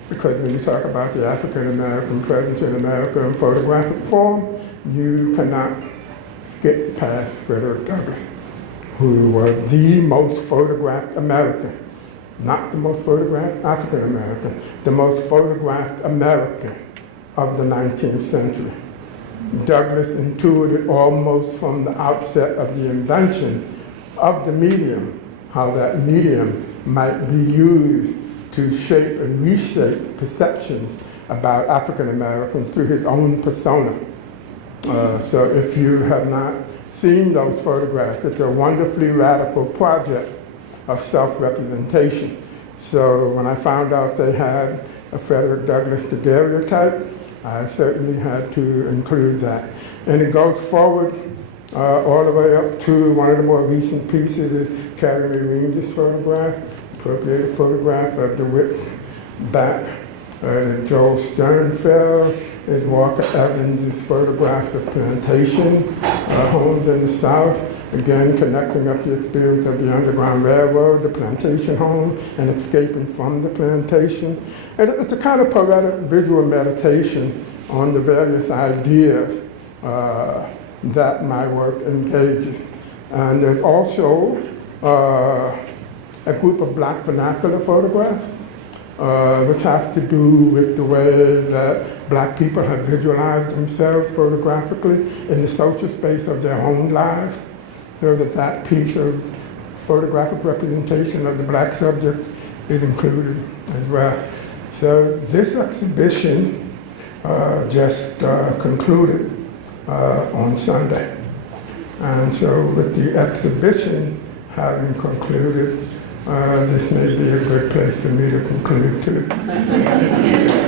because when you talk about the African American presence in America in photographic form, you cannot get past Frederick Douglass, who was the most photographed American, not the most photographed African American, the most photographed American of the 19th century. Douglass intuited almost from the outset of the invention of the medium, how that medium might be used to shape and reshape perceptions about African Americans through his own persona. So if you have not seen those photographs, it's a wonderfully radical project of self-representation. So when I found out they had a Frederick Douglass daguerreotype, I certainly had to include that. And it goes forward all the way up to one of the more recent pieces is Carrie Range's photograph, appropriated photograph of DeWitt's back. There's Joel Sternfeld, there's Walker Evans' photographs of plantation homes in the South, again connecting up the experience of the Underground Railroad, the plantation home, and escaping from the plantation. And it's a kind of poetic visual meditation on the various ideas that my work engages. And there's also a group of Black vernacular photographs, which have to do with the way that Black people have visualized themselves photographically in the social space of their own lives, so that that piece of photographic representation of the Black subject is included as well. So this exhibition just concluded on Sunday. And so with the exhibition having concluded, this may be a good place for me to conclude too.